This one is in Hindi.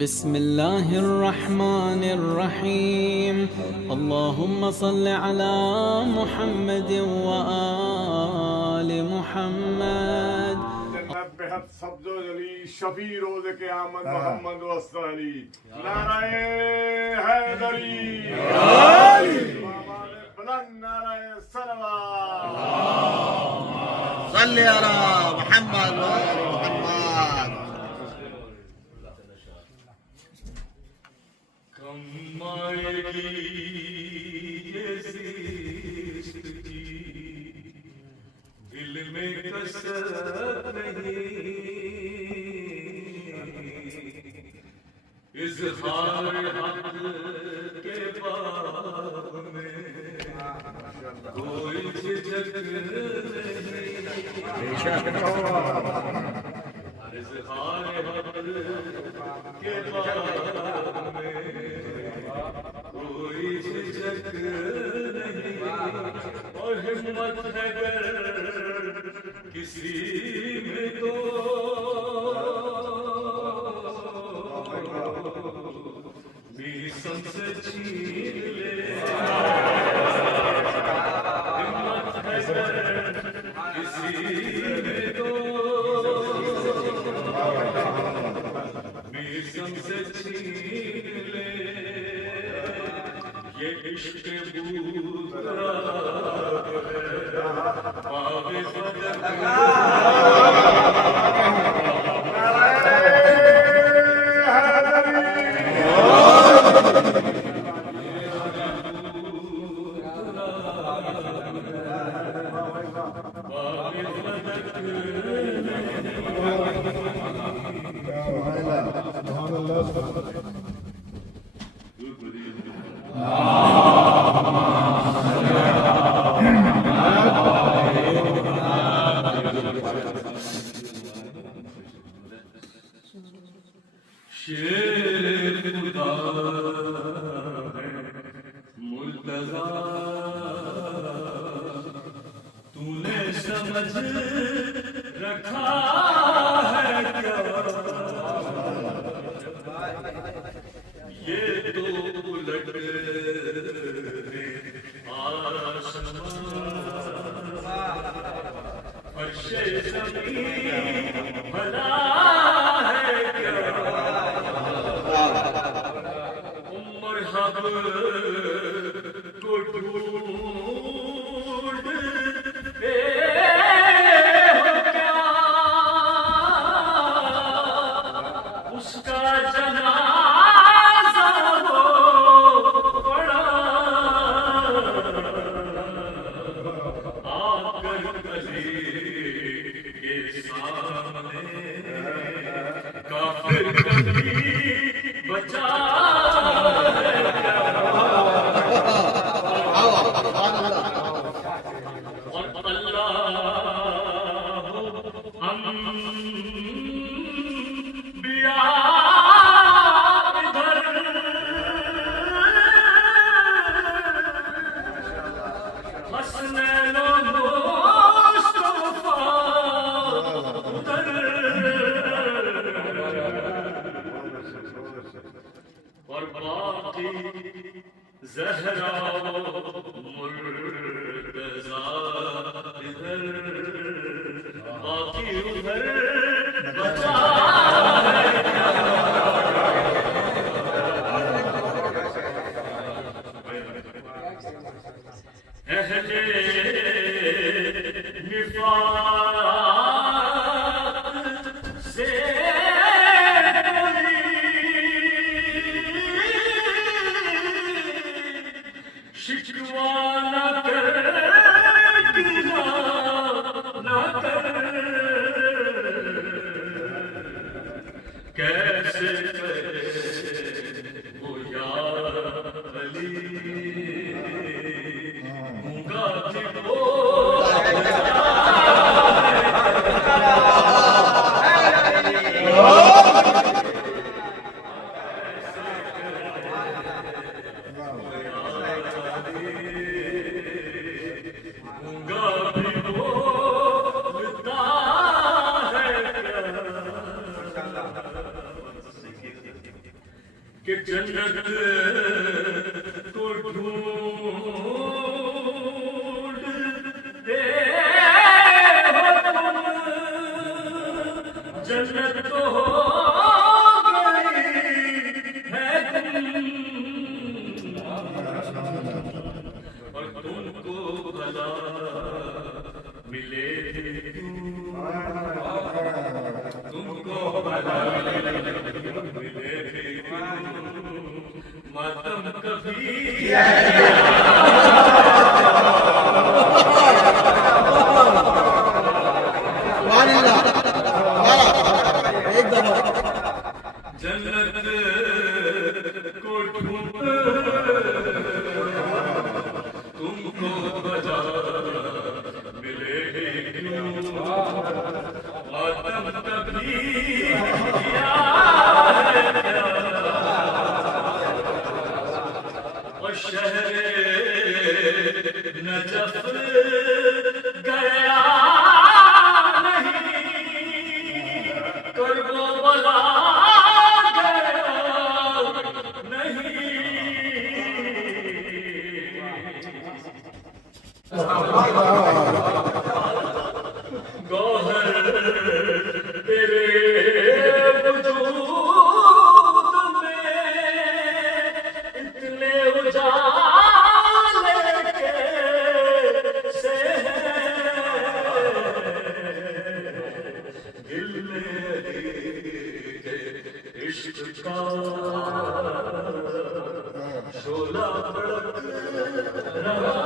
बिस्मिल्लाहिर्रहमानिर्रहीम अल्लाहुम्मा सल्लि अला मुहम्मद व आलि मुहम्मद। बेहद सब्ज़ो जली शफी रोज़ क़यामत मोहम्मद वस्ताली नाराए हैदरी बुलंद नाराए सलवात सल्ली अला मुहम्मद व आलि मुहम्मद। कमाएगी ये सिश्क की दिल में कसरत नहीं, इज़हार हक़ के बाब में कोई झिझक नहीं, इज़हार हक़ के बाब में कोई झिझक नहीं, और हिम्मत है अगर किसी में तो मीसम से छीन ले, हिम्मत है अगर किसी में तो मीसम से छीन ले, ये इश्क़ बूरा पावे बदन शेर खुदा है मुर्तज़ा, तूने समझ रखा है क्या, ये तो उलट आसमां फर्शे ज़मीन भला है क्या, उम्र हब को ढूंढते हो क्या, उसका जनाज़ा हो पड़ा, आकर गली के सामने काफिर कभी बचा है क्या, और अल्लाह हम बिया इधर हसनैन मुस्तफा उधर, और बाकी ज़हरा मुर्तज़ा इधर, बाकी उधर बचा है क्या, अहले निफाक़ से शिकवा न कर, गिला न कर, कैसे करे वो या अली, गूंगा भी बोलता है क्या, कि जन्नत को ढूंढते हो तुम, जन्नत तो हो गई है तुम, और तुमको भला मिले, तुमको भला मिले मातम कभी एकदम जन्नत को ढूंढ तुमको बजा मिले क्यों, मातम कभी किया है क्या, और शहरे नजफ गया नहीं, करबला गया नहीं, गौहर तेरे वजूद में इतने उजाले कैसे हैं, दिल में इश्क का शोला भड़क रहा